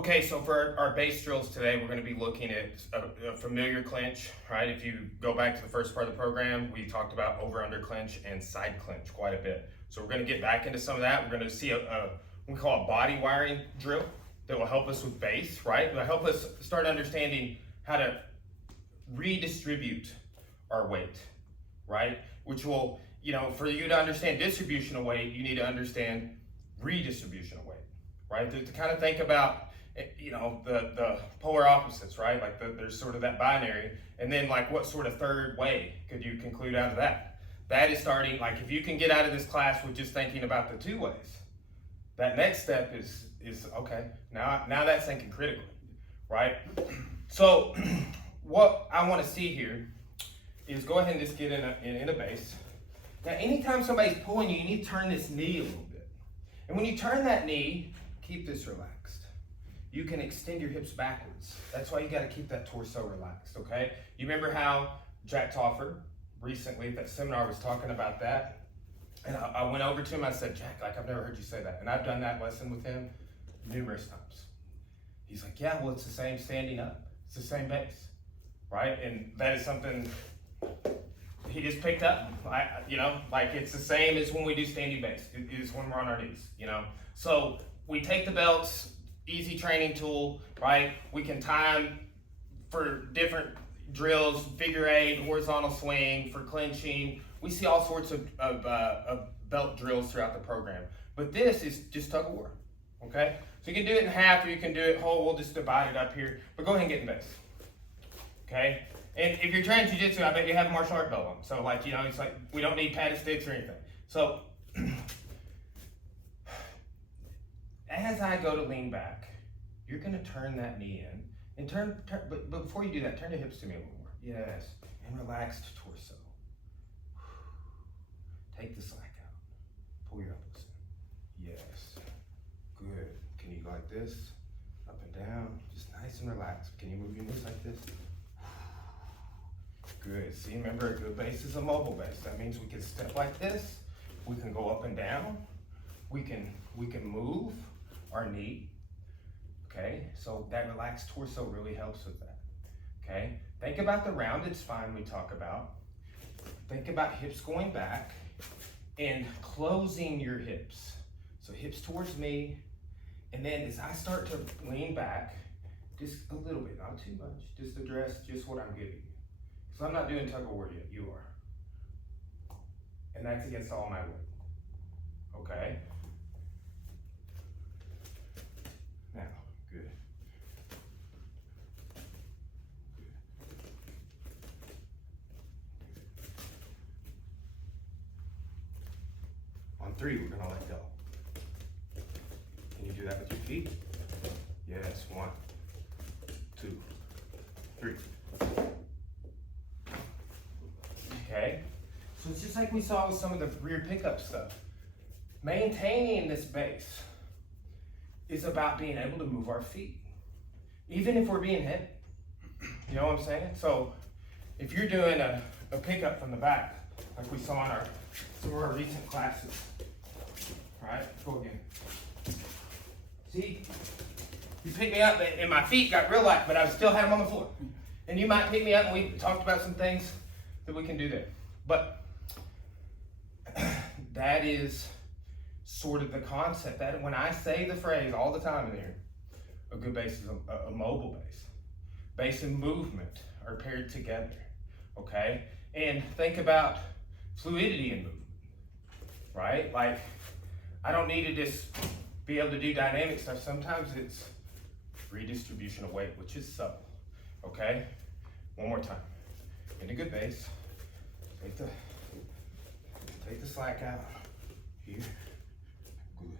Okay, so for our base drills today, we're going to be looking at a familiar clinch, right? If you go back to the first part of the program, we talked about over-under clinch and side clinch quite a bit. So we're going to get back into some of that. We're going to see what we call a body wiring drill that will help us with base, right? It will help us start understanding how to redistribute our weight, right? Which will, for you to understand distribution of weight, you need to understand redistribution of weight, right? To kind of think about the polar opposites, right? Like there's sort of that binary, and then like what sort of third way could you conclude out of that? That is starting, like if you can get out of this class with just thinking about the two ways, that next step is okay, now that's thinking critically, right? So what I want to see here is go ahead and just get in a base. Now anytime somebody's pulling you, you need to turn this knee a little bit. And when you turn that knee, keep this relaxed. You can extend your hips backwards. That's why you got to keep that torso relaxed, okay? You remember how Jack Toffer recently at that seminar was talking about that? And I went over to him, I said, Jack, like I've never heard you say that. And I've done that lesson with him numerous times. He's like, yeah, well, it's the same standing up. It's the same base, right? And that is something he just picked up. Like it's the same as when we do standing base. It is when we're on our knees, So we take the belts, easy training tool, right? We can time for different drills, figure eight, horizontal swing, for clinching. We see all sorts of belt drills throughout the program. But this is just tug of war, okay? So you can do it in half or you can do it whole. We'll just divide it up here. But go ahead and get in base, okay? And if you're training jiu-jitsu, I bet you have a martial art belt on. So it's like we don't need padded sticks or anything. So as I go to lean back, you're gonna turn that knee in and turn, but before you do that, turn your hips to me a little more. Yes, and relaxed torso. Take the slack out. Pull your elbows in. Yes, good. Can you go like this? Up and down, just nice and relaxed. Can you move your knees like this? Good. See, remember, a good base is a mobile base. That means we can step like this. We can go up and down. We can move our knee. Okay, so that relaxed torso really helps with that. Okay, think about the rounded spine we talk about. Think about hips going back and closing your hips. So hips towards me, and then as I start to lean back, just a little bit, not too much, just address just what I'm giving you. So I'm not doing tug of war yet, you are. And that's against all my weight, okay? Now, good. On 3, we're gonna let go. Can you do that with your feet? Yes, 1, 2, 3. Okay, so it's just like we saw with some of the rear pickup stuff. Maintaining this base is about being able to move our feet, even if we're being heavy. You know what I'm saying? So if you're doing a pickup from the back, like we saw in some of our recent classes, right? Go again. See, you pick me up and my feet got real light, but I still had them on the floor. And you might pick me up and we talked about some things that we can do there. But that is sort of the concept. That when I say the phrase all the time in here, a good base is a mobile base. Base and movement are paired together, okay? And think about fluidity in movement, right? Like, I don't need to just be able to do dynamic stuff. Sometimes it's redistribution of weight, which is subtle, okay? One more time. In a good base, take the slack out here. Good.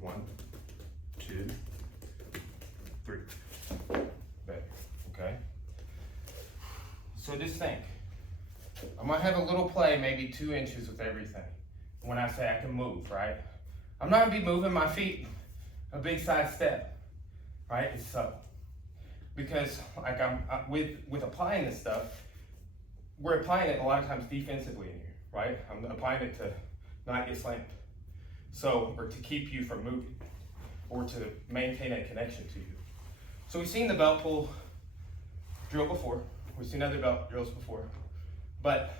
One, 2, 3. Better. Okay. So just think, I'm gonna have a little play, maybe 2 inches with everything. When I say I can move, right? I'm not gonna be moving my feet a big side step, right? It's subtle. Because like with applying this stuff, we're applying it a lot of times defensively in here, right? I'm applying it to not get slammed. So, or to keep you from moving, or to maintain a connection to you. So we've seen the belt pull drill before. We've seen other belt drills before, but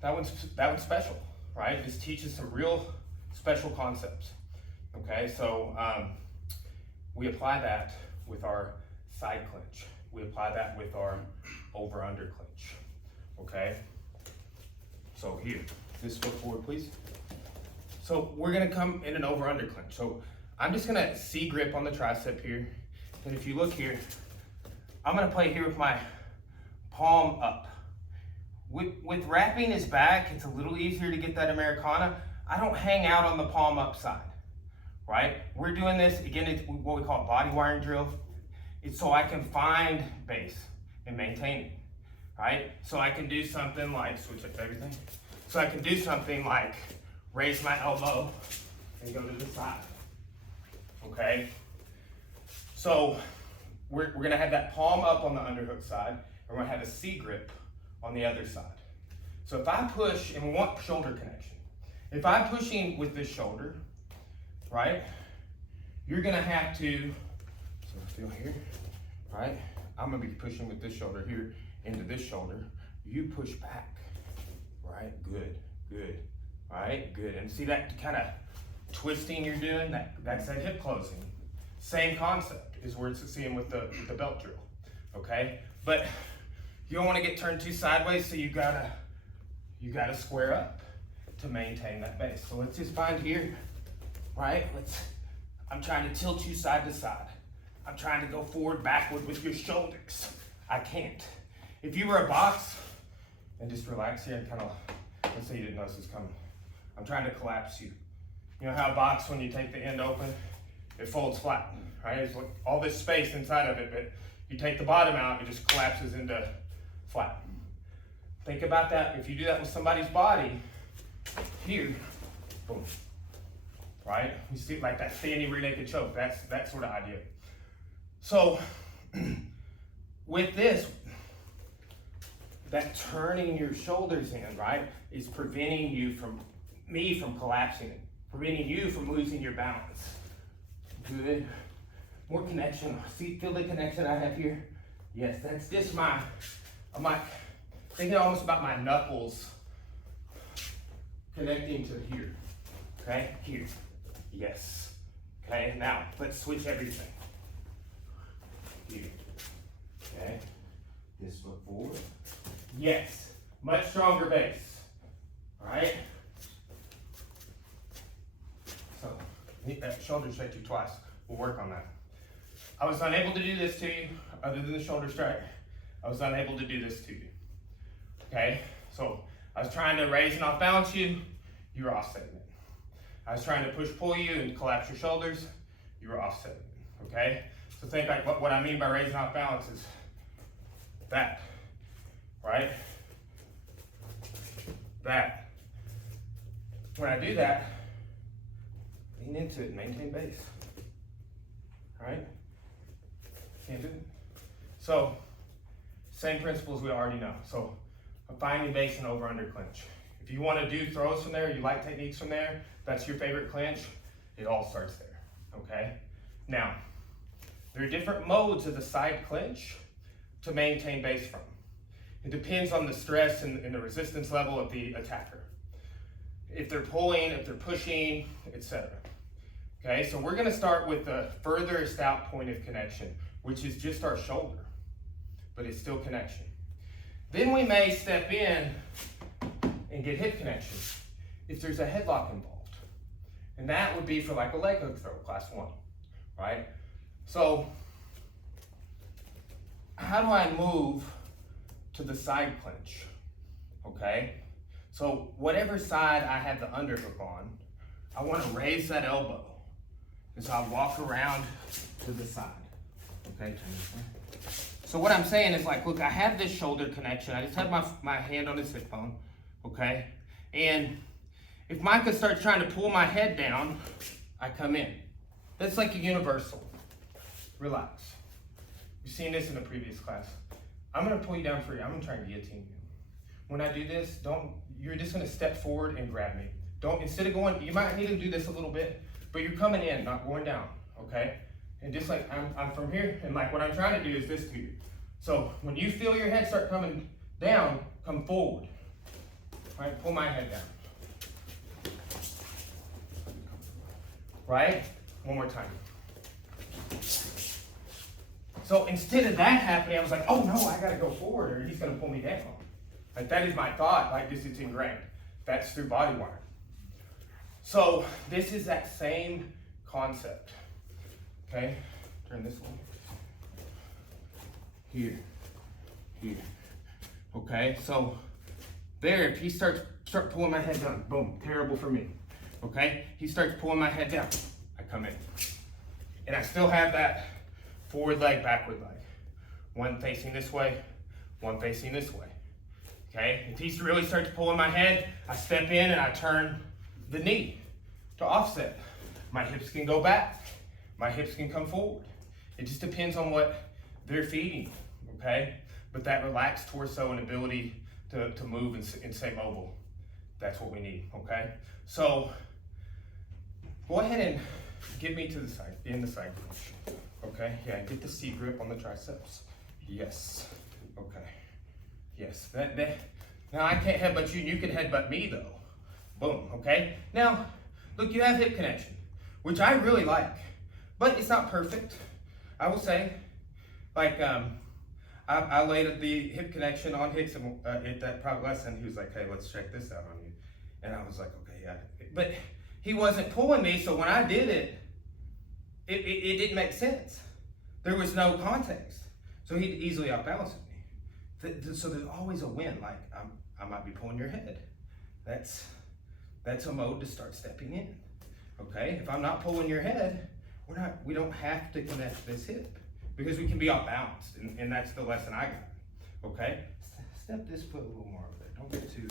that one's special, right? This teaches some real special concepts. Okay, so we apply that with our side clinch. We apply that with our over-under clinch. Okay, so here, this foot forward, please. So we're gonna come in an over-under clinch. So I'm just gonna C-grip on the tricep here, and if you look here, I'm gonna play here with my palm up. With wrapping his back, it's a little easier to get that Americana. I don't hang out on the palm up side, right? We're doing this, again, it's what we call a body wiring drill. It's so I can find base and maintain it, right? So I can do something like, switch up everything. So I can do something like raise my elbow and go to the side, okay? So we're gonna have that palm up on the underhook side, and we're gonna have a C-grip on the other side. So if I push, and we want shoulder connection. If I'm pushing with this shoulder, right, you're gonna have to, so feel here, right? I'm gonna be pushing with this shoulder here into this shoulder. You push back, right? Good, good, all right, good. And see that kind of twisting you're doing? That's that hip closing. Same concept is where it's seeing with the belt drill, okay? But you don't want to get turned too sideways, so you gotta square up to maintain that base. So let's just find here, right? I'm trying to tilt you side to side. I'm trying to go forward, backward with your shoulders. I can't. If you were a box, and just relax here and kind of, let's say you didn't notice this coming. I'm trying to collapse you. You know how a box, when you take the end open, it folds flat, right? There's like all this space inside of it, but you take the bottom out, it just collapses into flat. Think about that. If you do that with somebody's body, here, boom, right? You see like that standing rear naked choke, that's that sort of idea. So with this, that turning your shoulders in, right, is preventing you from collapsing it, preventing you from losing your balance. Good. More connection. See, feel the connection I have here? Yes, that's just I'm like thinking almost about my knuckles connecting to here. Okay, here. Yes. Okay, now let's switch everything. Here. Okay. This foot forward. Yes. Much stronger base. Alright? So, that shoulder strike you twice. We'll work on that. I was unable to do this to you, other than the shoulder strike. I was unable to do this to you. Okay? So, I was trying to raise and off balance you, you were offsetting it. I was trying to push pull you and collapse your shoulders, you were offsetting it. Okay? So think like what I mean by raising off balance is that, right? That. When I do that, lean into it and maintain base. All right? Can't do it. So, same principles we already know. So, finding base and over under clinch. If you want to do throws from there, you like techniques from there, that's your favorite clinch, it all starts there. Okay? Now, there are different modes of the side clinch to maintain base from. It depends on the stress and the resistance level of the attacker. If they're pulling, if they're pushing, etc. Okay, so we're gonna start with the furthest out point of connection, which is just our shoulder, but it's still connection. Then we may step in and get hip connection if there's a headlock involved. And that would be for like a leg hook throw, class 1, right? So, how do I move to the side clinch? Okay, so whatever side I have the underhook on, I want to raise that elbow. And so I walk around to the side. Okay, so what I'm saying is like, look, I have this shoulder connection. I just have my hand on his hip bone, okay? And if Micah starts trying to pull my head down, I come in. That's like a universal. Relax. You've seen this in the previous class. I'm gonna pull you down free. I'm gonna try and guillotine you. When I do this, you're just gonna step forward and grab me. Instead of going, you might need to do this a little bit, but you're coming in, not going down, okay? And just like, I'm from here, and like what I'm trying to do is this to you. So when you feel your head start coming down, come forward. Right, pull my head down. Right, one more time. So instead of that happening, I was like, oh no, I gotta go forward or he's gonna pull me down. Like that is my thought, like this is ingrained. That's through body wiring. So this is that same concept. Okay, turn this one. Here. Okay, so there, if he start pulling my head down, boom, terrible for me. Okay, he starts pulling my head down, I come in. And I still have that forward leg, backward leg. One facing this way, one facing this way. Okay, if he really starts pulling my head, I step in and I turn the knee to offset. My hips can go back, my hips can come forward. It just depends on what they're feeding, okay? But that relaxed torso and ability to move and stay mobile, that's what we need, okay? So, go ahead and get me to the side, in the side crunch, okay? Yeah, get the C grip on the triceps. Yes, okay. Yes, now I can't headbutt you, and you can headbutt me though. Boom, okay? Now, look, you have hip connection, which I really like, but it's not perfect, I will say. Like, I laid the hip connection on Hicks at that private lesson. He was like, hey, let's check this out on you. And I was like, okay, yeah. But he wasn't pulling me, so when I did it, it didn't make sense. There was no context. So he easily outbalanced me. So there's always a win. Like, I might be pulling your head. That's a mode to start stepping in. Okay? If I'm not pulling your head, we don't have to connect this hip because we can be off balanced, and that's the lesson I got. Okay? Step this foot a little more over there. Don't get too,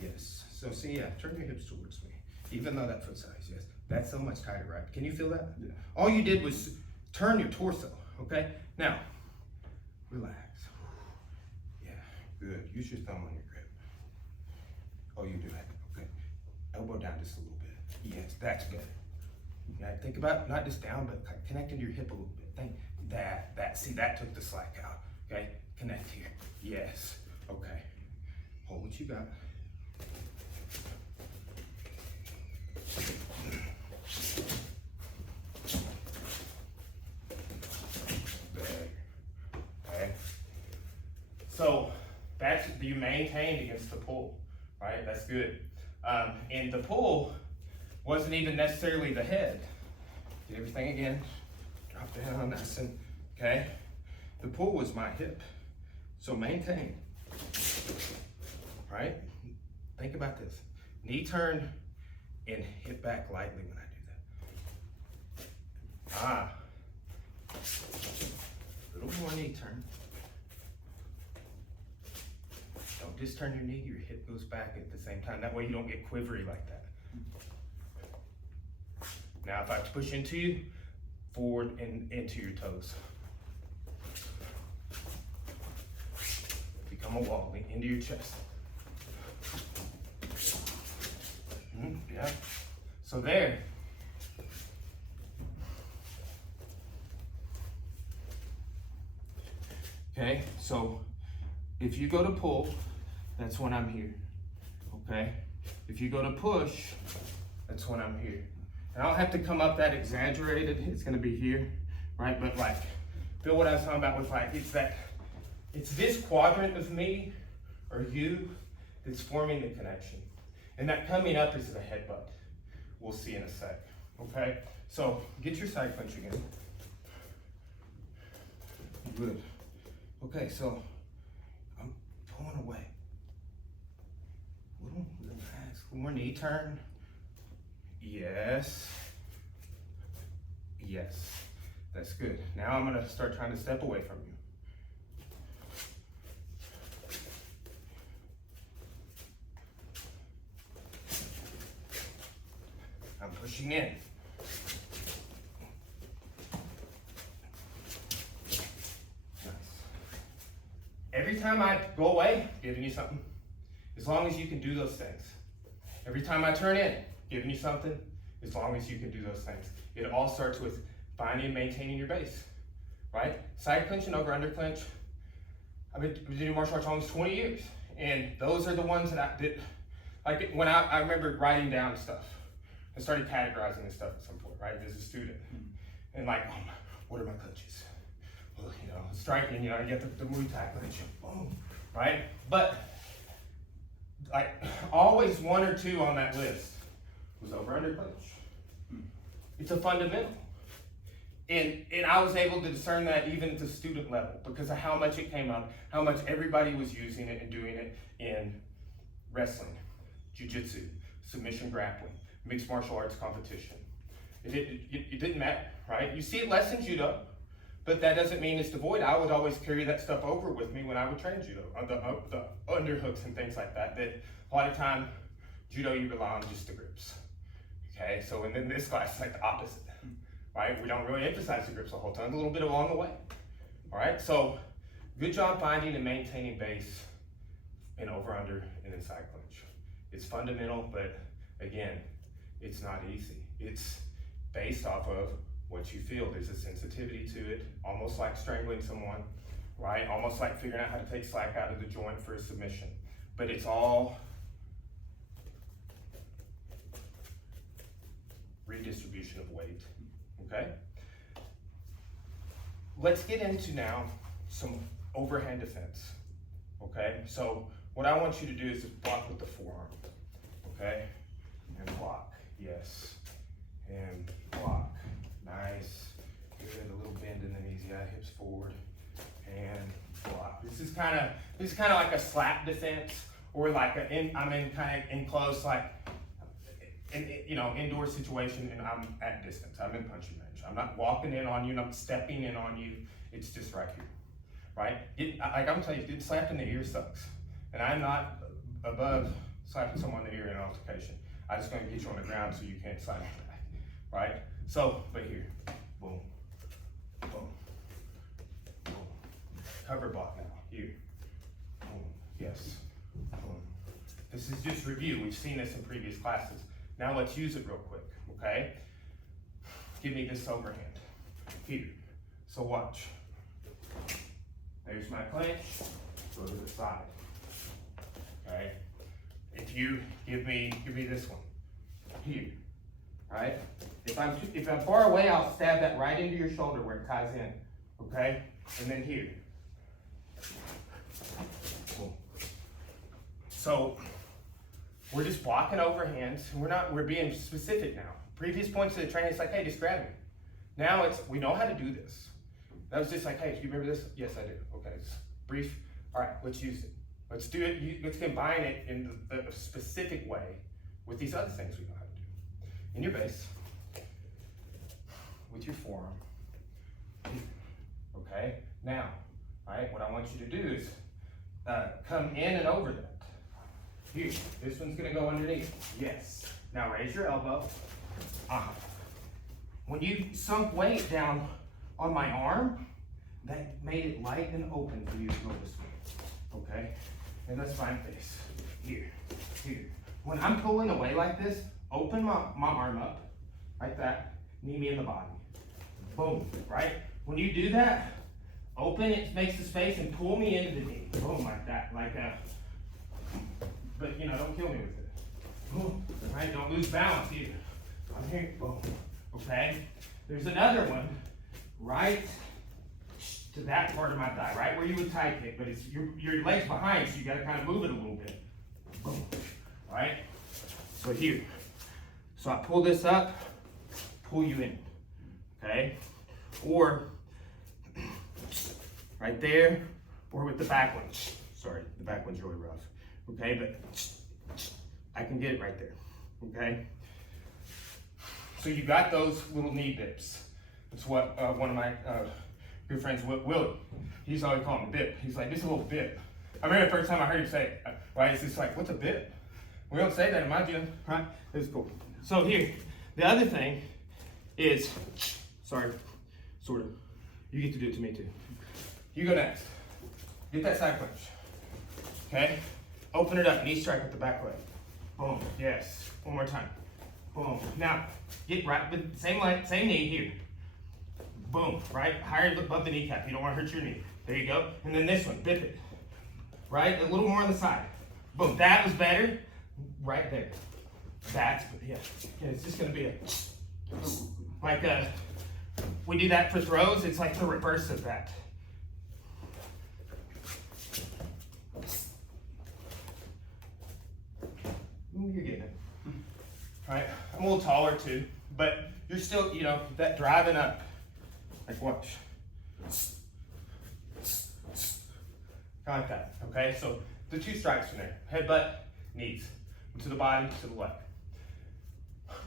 yes. So see, yeah, turn your hips towards me. Even though that foot size, yes. That's so much tighter, right? Can you feel that? Yeah. All you did was turn your torso, okay? Now, relax. Yeah, good. Use your thumb on your grip. Oh, you do that, okay. Elbow down just a little bit. Yes, that's good. Yeah, think about not just down, but connecting to your hip a little bit. Think see, that took the slack out, okay? Connect here, yes, okay. Hold what you got. Okay. So that's you maintained against the pull, right? That's good. And the pull wasn't even necessarily the head. Get everything again. Drop down, nice and okay. The pull was my hip. So maintain. Right? Think about this. Knee turn and hip back lightly when I do that. Ah. A little more knee turn. Don't just turn your knee, your hip goes back at the same time. That way you don't get quivery like that. Now if I push into you, forward and into your toes. Become a wall, into your chest. Yeah. So there. Okay, so if you go to pull, that's when I'm here. Okay? If you go to push, that's when I'm here. And I don't have to come up that exaggerated, it's gonna be here, right? But like, feel what I was talking about with like, it's this quadrant of me or you that's forming the connection. And that coming up is the headbutt. We'll see in a sec, okay? So get your side punch again. Good. Okay, so I'm pulling away. Little relax, one more knee turn. Yes. Yes. That's good. Now I'm gonna start trying to step away from you. I'm pushing in. time I go away, giving you something. As long as you can do those things. Every time I turn in, giving you something. As long as you can do those things. It all starts with finding and maintaining your base, right? Side clinch and over under clinch. I've been doing martial arts almost 20 years. And those are the ones that I did. Like when I remember writing down stuff. I started categorizing this stuff at some point, right? As a student. And like, oh, what are my clinches? Well, you know, striking, you know, you get the Muay Thai clinch, boom, right? But like always one or two on that list was over under clinch. It's a fundamental. And I was able to discern that even at the student level because of how much it came up, how much everybody was using it and doing it in wrestling, jiu-jitsu, submission grappling, mixed martial arts competition. It didn't matter, right? You see it less in judo, but that doesn't mean it's devoid. I would always carry that stuff over with me when I would train judo, the underhooks and things like that. That a lot of time, judo you rely on just the grips. Okay, so and then this class is like the opposite, right? We don't really emphasize the grips the whole time, a little bit along the way. All right, so good job finding and maintaining base in over under and inside clinch. It's fundamental, but again, it's not easy. It's based off of what you feel. There's a sensitivity to it, almost like strangling someone, right? Almost like figuring out how to take slack out of the joint for a submission. But it's all redistribution of weight, okay? Let's get into now some overhand defense, okay? So what I want you to do is just block with the forearm, okay? And block, yes. And block, nice. Good, a little bend in the knees, yeah, hips forward. And block. This is kind of like a slap defense, or like I'm in kind of in close, like you know, indoor situation, and I'm at distance. I'm in punching range. I'm not walking in on you, and I'm stepping in on you. It's just right here, right? Like I'm telling you, getting slapped in the ear sucks, and I'm not above slapping someone in the ear in an altercation. I'm just going to get you on the ground so you can't slap me back, right? So, but here, boom, boom, boom. Cover block now, here, boom, yes, boom. This is just review. We've seen this in previous classes. Now let's use it real quick, okay? Give me this overhand, here. So watch. There's my clinch, go to the side, okay? If you give me this one, here, right? If I'm far away, I'll stab that right into your shoulder where it ties in, okay? And then here. Boom. So we're just blocking overhands. We're being specific now. Previous points of the training, it's like, hey, just grab me. Now we know how to do this. That was just like, hey, do you remember this? Yes, I do. Okay, it's brief. All right, let's use it. Let's do it. Let's combine it in the specific way with these other things we know how to do. In your base, with your forearm. Okay, now, all right, what I want you to do is come in and over that. Here, this one's gonna go underneath. Yes. Now raise your elbow. When you sunk weight down on my arm, that made it light and open for you to go this way. Okay? And let's find face. Here, here. When I'm pulling away like this, open my arm up, like that, knee me in the body. Boom, right? When you do that, open it, makes the space, and pull me into the knee. Boom, like that, like that. But, you know, don't kill me with it. Boom, right? Don't lose balance either. I'm here, boom, okay? There's another one, right to that part of my thigh, right where you would tie kick, but it's your leg's behind, so you gotta kind of move it a little bit. Boom, right? So here, so I pull this up, pull you in, okay? Or right there, or with the back one. Sorry, the back one's really rough. Okay, but I can get it right there, okay? So you got those little knee dips. That's what one of my good friends, Willie, he's always calling them a dip. He's like, this is a little dip. I remember the first time I heard him say it, right? It's just like, what's a dip? We don't say that in my gym, right? It's cool. So here, the other thing is, sorry, sort of. You get to do it to me too. You go next. Get that side clinch. Okay? Open it up, knee strike with the back leg. Boom, yes. One more time. Boom. Now, get right with the same leg, same knee here. Boom, right? Higher above the kneecap. You don't want to hurt your knee. There you go. And then this one, bip it. Right? A little more on the side. Boom, that was better. Right there. That's, yeah. It's just going to be like we do that for throws. It's like the reverse of that. You're getting it. All right, I'm a little taller too, but you're still, you know, that driving up. Like watch. Kind of like that, okay? So the 2 strikes from there. Headbutt, knees. To the body, to the left.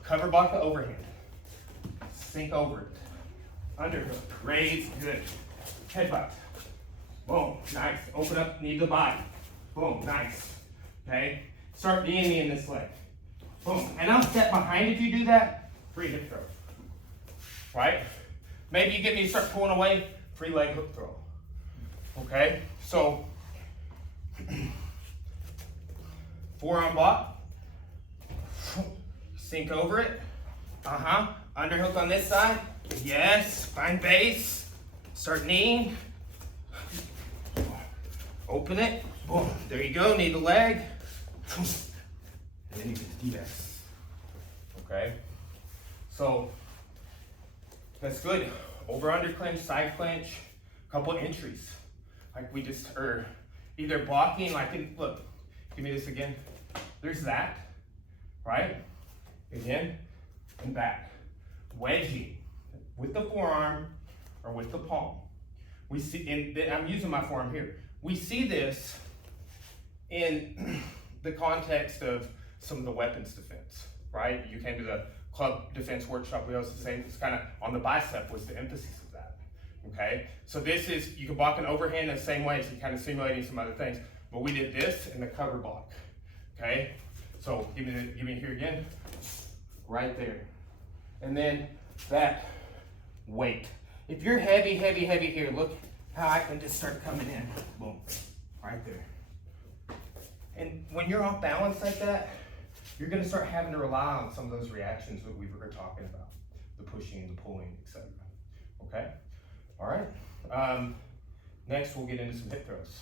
Cover block the overhand. Sink over it. Underhook, raise, good. Headbutt. Boom, nice. Open up, knee to the body. Boom, nice. Okay? Start kneeing me in this leg. Boom. And I'll step behind if you do that. Free hip throw. Right? Maybe you get me to start pulling away. Free leg hook throw. Okay? So, forearm block. Sink over it. Underhook on this side. Yes. Find base. Start kneeing. Open it. Boom. There you go. Knee the leg. And then you get the DS. Okay? So, that's good. Over under clinch, side clinch, couple entries. Like we just, or either blocking, like, look, give me this again. There's that, right? Again, and back. Wedging with the forearm or with the palm. We see, and I'm using my forearm here. We see this in the context of some of the weapons defense, right? You came to the club defense workshop, we also say it's kind of on the bicep was the emphasis of that, okay? So this is, you can block an overhand in the same way, so you're kind of simulating some other things, but we did this in the cover block, okay? So give me here again, right there. And then that weight. If you're heavy, heavy, heavy here, look how I can just start coming in, boom, right there. And when you're off balance like that, you're gonna start having to rely on some of those reactions that we were talking about, the pushing, the pulling, etc. Okay? All right. Next, we'll get into some hip throws.